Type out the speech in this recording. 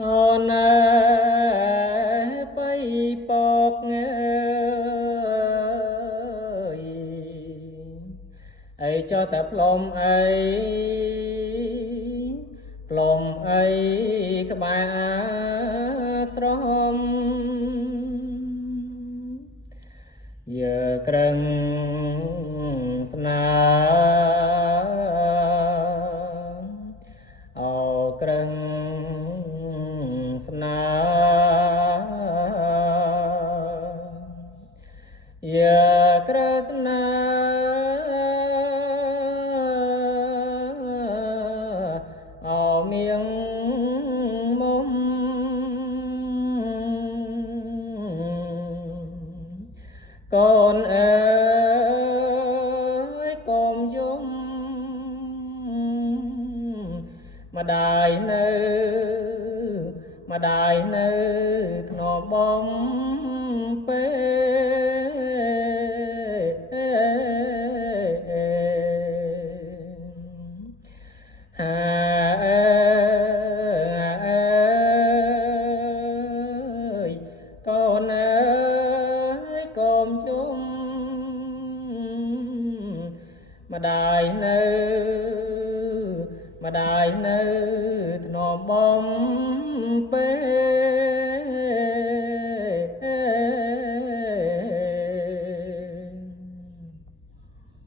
អូនអើយបៃពកអើយអីចុះតែផ្លុំអីផ្លុំអីក្បែរស្រមយើក្រឹងស្នាអោក្រឹងស្នាយើក្រស្នាអោមៀងមុំកូនអើយកុំយំម្ដាយនៅម្ដាយនៅធ្នមបំពេហាអើយកូនអើយកុំយំម្ដាយនៅម្ដាយនៅធ្នមបំពេ